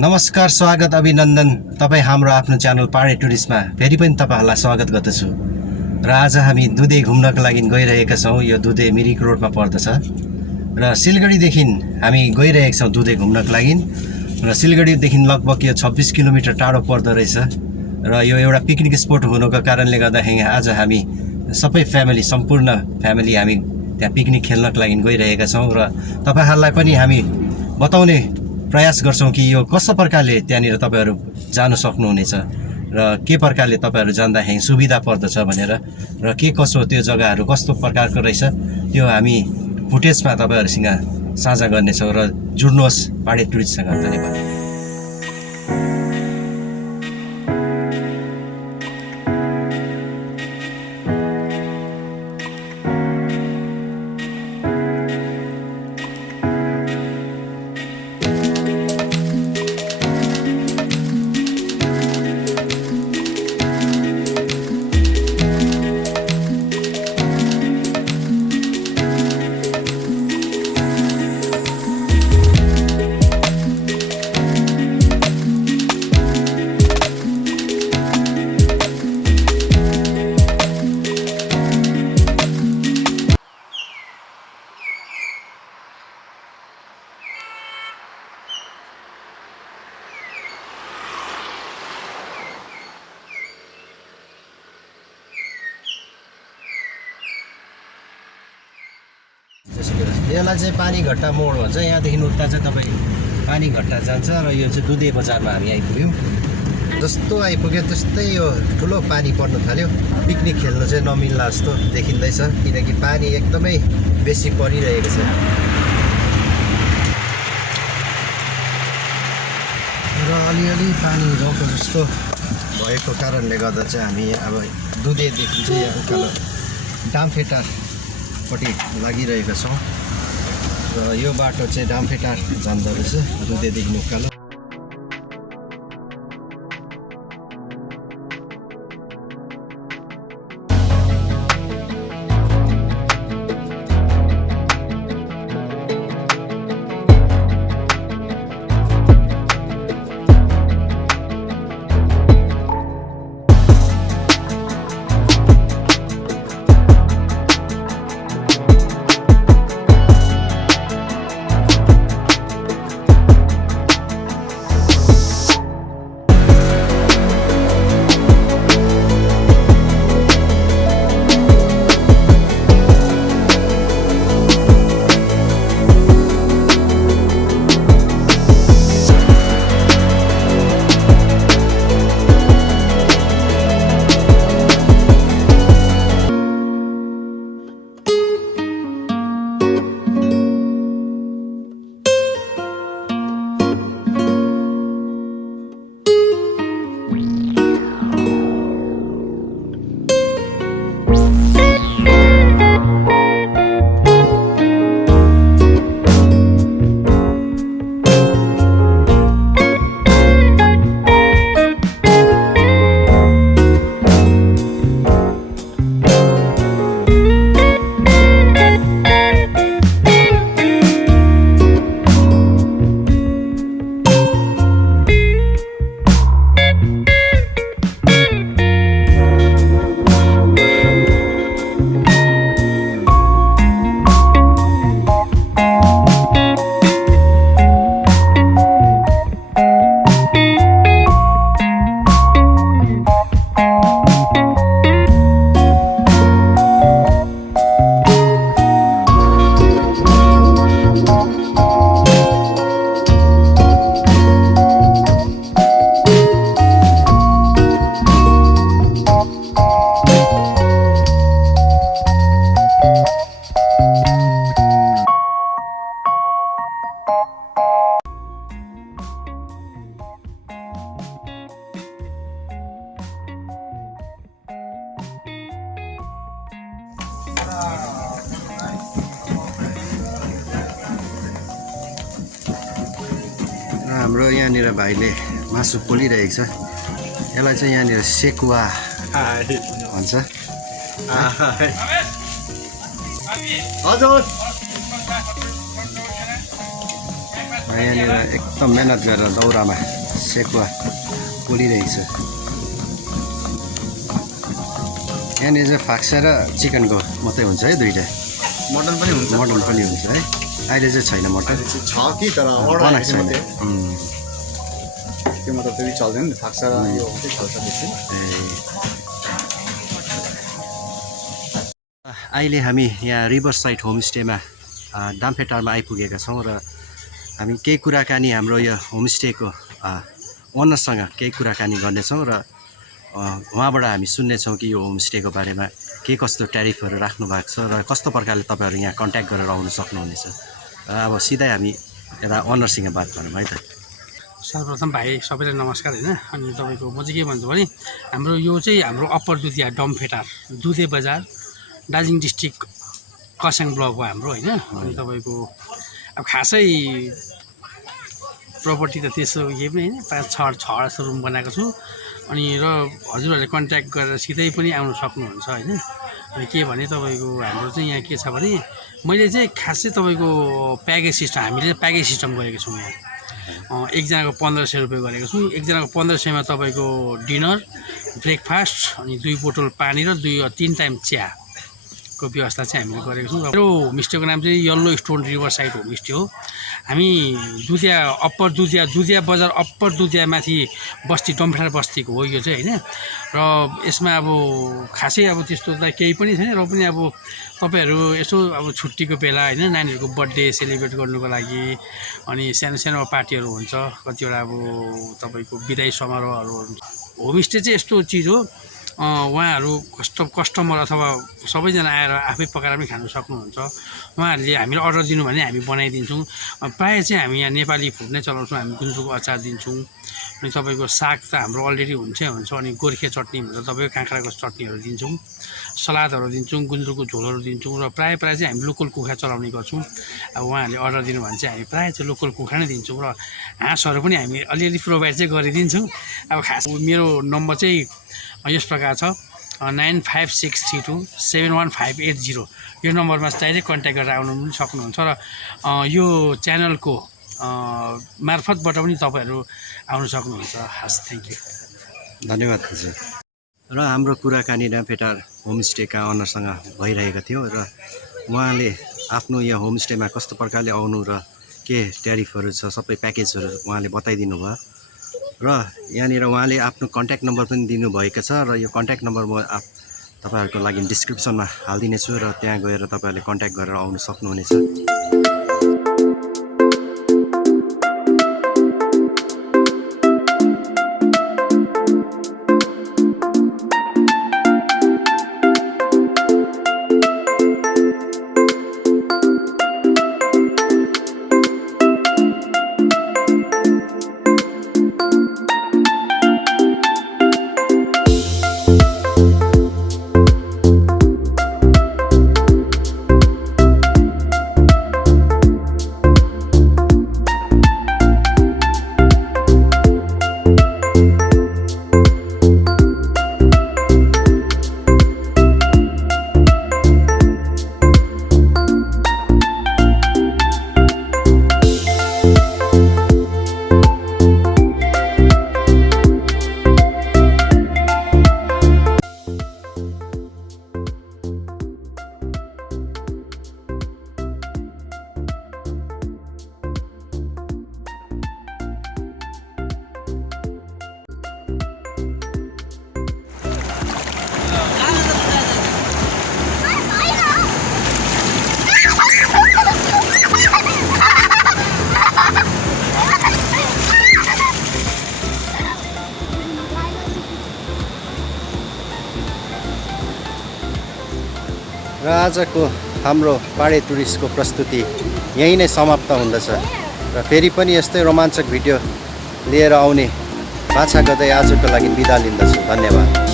नमस्कार, स्वागत, अभिनन्दन। तपाईँ हाम्रो आफ्नो च्यानल पाहाडे टुरिस्टमा फेरि पनि तपाईँहरूलाई स्वागत गर्दछु। र आज हामी दुधे घुम्नको लागि गइरहेका छौँ। यो दुधे मिरिक रोडमा पर्दछ र सिलगढीदेखि हामी गइरहेका छौँ दुधे घुम्नको लागि। र सिलगढीदेखि लगभग यो 26 किलोमिटर टाढो पर्दो रहेछ। र यो एउटा पिकनिक स्पोट हुनुको कारणले गर्दाखेरि आज हामी सबै फ्यामिली, सम्पूर्ण फ्यामिली हामी त्यहाँ पिकनिक खेल्नको लागि गइरहेका छौँ। र तपाईँहरूलाई पनि हामी बताउने प्रयास गर्छौँ कि यो कस्तो प्रकारले त्यहाँनिर तपाईँहरू जान सक्नुहुनेछ र के प्रकारले तपाईँहरू जाँदाखेरि सुविधा पर्दछ भनेर, र के कसो त्यो जग्गाहरू कस्तो प्रकारको रहेछ त्यो हामी फुटेजमा तपाईँहरूसँग साझा गर्नेछौँ। र जुड्नुहोस् पाहाडे टुरिस्टसँग। धन्यवाद। यसलाई चाहिँ पानी घट्टा मोड भन्छ। यहाँदेखि उता चाहिँ तपाईँ पानी घट्टा जान्छ र यो चाहिँ दुधे बजारमा हामी आइपुग्यौँ। जस्तो आइपुग्यो त्यस्तै यो ठुलो पानी पर्न थाल्यो। पिकनिक खेल्नु चाहिँ नमिल्ला जस्तो देखिँदैछ, किनकि पानी एकदमै बेसी परिरहेको छ। र अलिअलि पानी रहेको जस्तो भएको कारणले गर्दा चाहिँ हामी अब दुधेदेखि चाहिँ उकालो डामफेटारपट्टि लागिरहेका छौँ। र यो बाटो चाहिँ दामफेटार जाँदो रहेछ दुधेदेखि उकालो। हाम्रो यहाँनिर भाइले मासु पोलिरहेको छ। यसलाई चाहिँ यहाँनिर सेकुवा भन्छ। हजुर यहाँनिर एकदम मेहनत गरेर दाउरामा सेकुवा पोलिरहेछ। यहाँनिर चाहिँ फाक्सा र चिकनको मात्रै हुन्छ है दुईटा। मटन पनि हुन्छ है। अहिले चाहिँ छैन मटन छ कि तर बनाएको छैन। त्यो मतलब त्यति चल्दैन नि फाक्सा र यो चाहिँ चल्छ बेसी। अहिले हामी यहाँ रिभर साइड होमस्टेमा दामफेटारमा आइपुगेका छौँ र हामी केही कुराकानी हाम्रो यो होमस्टेको ओनरसँग केही कुराकानी गर्नेछौँ र उहाँबाट हामी सुन्नेछौँ कि यो होमस्टेको बारेमा के कस्तो ट्यारिफहरू राख्नु भएको छ र कस्तो प्रकारले तपाईँहरू यहाँ कन्ट्याक्ट गरेर आउनु सक्नुहुनेछ। अब सिधै हामी एउटा ओनरसँग बात गरौँ है त। सर्वप्रथम भाइ सबैलाई नमस्कार होइन। अनि तपाईँको म चाहिँ के भन्छु भने हाम्रो यो चाहिँ हाम्रो अप्पर दुधिया डमफेटार दुधे बजार दार्जिलिङ डिस्ट्रिक्ट खरसाङ ब्लक हो हाम्रो होइन। अनि तपाईँको अब खासै प्रपर्टी त त्यसो के पनि होइन 5-6 जस्तो रुम बनाएको छु। अनि र हजुरहरूले कन्ट्याक्ट गरेर सिधै पनि आउनु सक्नुहुन्छ होइन। अनि के भने तपाईँको हाम्रो चाहिँ यहाँ के छ भने मैले चाहिँ खासै तपाईँको प्याकेज सिस्टम हामीले प्याकेज सिस्टम गरेको छौँ यहाँ। एकजनाको 1500 रुपियाँ गरेको छु। एकजनाको 1500मा तपाईँको डिनर ब्रेकफास्ट अनि 2 बोतल पानी र 3 टाइम चियाको व्यवस्था चाहिँ हामीले गरेको छौँ। मेरो होमस्टेको नाम चाहिँ येल्लोस्टोन रिभर साइड होमस्टे हो। हामी दुधिया बजार अप्पर दुधिया माथि बस्ती डमफेटार बस्तीको हो यो चाहिँ होइन। र यसमा अब खासै अब त्यस्तो त केही पनि छैन र पनि अब तपाईँहरू यसो अब छुट्टीको बेला होइन नानीहरूको बर्थडे सेलिब्रेट गर्नुको लागि अनि सानो सानो पार्टीहरू हुन्छ कतिवटा अब तपाईँको बिदाई समारोहहरू हुन्छ। होमस्टे चाहिँ यस्तो चिज हो उहाँहरू कस्टमर अथवा सबैजना आएर आफै पकाएर पनि खानु सक्नुहुन्छ। उहाँहरूले हामीले अर्डर दिनु भने हामी बनाइदिन्छौँ। प्रायः चाहिँ हामी यहाँ नेपाली फुड नै चलाउँछौँ। हामी गुन्द्रुकको अचार दिन्छौँ अनि तपाईँको साग त हाम्रो अलरेडी हुन्छै हुन्छ। अनि गोर्खे चटनी भन्छ तपाईँको काँक्राको चटनीहरू दिन्छौँ, सलादहरू दिन्छौँ, गुन्द्रुकको झोलहरू दिन्छौँ। र प्रायः चाहिँ हामी लोकल कुखुरा चलाउने गर्छौँ। अब उहाँहरूले अर्डर दिनु भने चाहिँ हामी प्रायः चाहिँ लोकल कुखुरा नै दिन्छौँ र हाँसहरू पनि हामी अलिअलि प्रोभाइड चाहिँ गरिदिन्छौँ। अब खास मेरो नम्बर चाहिँ यस प्रकार छ 9563271580 यो नम्बरमा डाइरेक्ट कन्ट्याक्ट गरेर आउनु पनि सक्नुहुन्छ। र यो च्यानलको मार्फतबाट पनि तपाईँहरू आउनु सक्नुहुन्छ। हस्, थ्याङ्क यू, धन्यवाद हजुर। र हाम्रो कुराकानी दामफेटार होमस्टेका ओनरसँग भइरहेको थियो र उहाँले आफ्नो यहाँ होमस्टेमा कस्तो प्रकारले आउनु र के ट्यारिफहरू छ सबै प्याकेजहरू उहाँले बताइदिनु भयो। र यहाँनिर उहाँले आफ्नो कन्ट्याक्ट नम्बर पनि दिनुभएको छ र यो कन्ट्याक्ट नम्बर म तपाईँहरूको लागि डिस्क्रिप्सनमा हालिदिनेछु र त्यहाँ गएर तपाईँहरूले कन्ट्याक्ट गरेर आउनु सक्नुहुनेछ। र आजको हाम्रो पहाडी टुरिस्टको प्रस्तुति यही नै समाप्त हुँदछ र फेरि पनि यस्तै रोमाञ्चक भिडियो लिएर आउने बाछा गर्दै आजको लागि बिदा लिन्दछु। धन्यवाद।